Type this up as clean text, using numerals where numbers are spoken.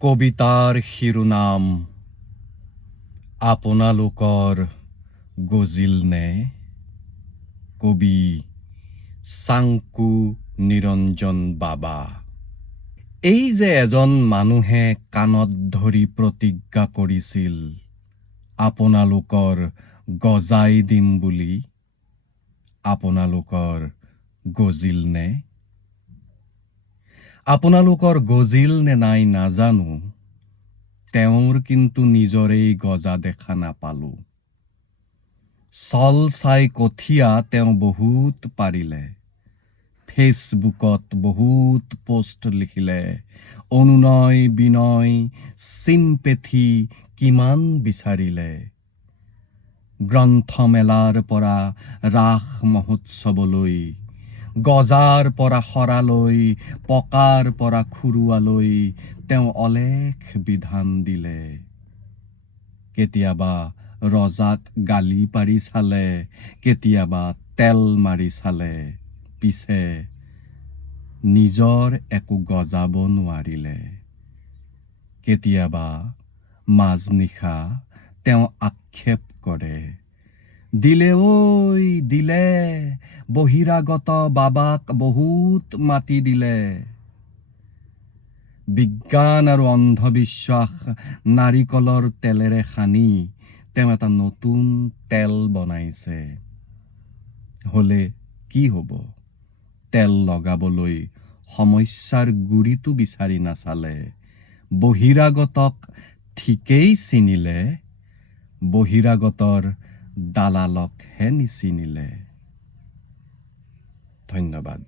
কবিতাৰ শিৰোনাম আপোনালোকৰ গজিল নে? কবি চাংকু নিৰঞ্জন বাবা। এই যে এজন মানুহে কাণত ধৰি প্ৰতিজ্ঞা কৰিছিল আপোনালোকৰ গজাই দিম বুলি, আপোনালোকৰ গজিল নে? আপোনালোকৰ গজিল নে নাই নাজানো, তেওঁৰ কিন্তু নিজৰেই গজা দেখা নাপালো। চল চাই কঠীয়া তেওঁ বহুত পাৰিলে, ফেচবুকত বহুত পোষ্ট লিখিলে, অনুনয় বিনয় চিম্পেথি কিমান বিচাৰিলে। গ্ৰন্থমেলাৰ পৰা ৰাস মহোৎসৱলৈ, গজাৰ পৰা শৰালৈ, পকাৰ পৰা খুৰুৱালৈ তেওঁ অলেখ বিধান দিলে। কেতিয়াবা ৰজাক গালি পাৰি চালে, কেতিয়াবা তেল মাৰি চালে, পিছে নিজৰ একো গজাব নোৱাৰিলে। কেতিয়াবা মাজনিশা তেওঁ আক্ষেপ কৰে, দিলে ঐ দিলে, বহিৰাগত বাবাক বহুত মাটি দিলে। বিজ্ঞান আৰু অন্ধবিশ্বাস নাৰিকলৰ তেলেৰে সানি তেওঁ এটা নতুন তেল বনাইছে। হলে কি হব? তেল লগাবলৈ সমস্যাৰ গুৰিটো বিচাৰি নাচালে, বহিৰাগতক ঠিকেই চিনিলে, বহিৰাগতৰ দালালকহে নিচিনিলে। ধন্যবাদ।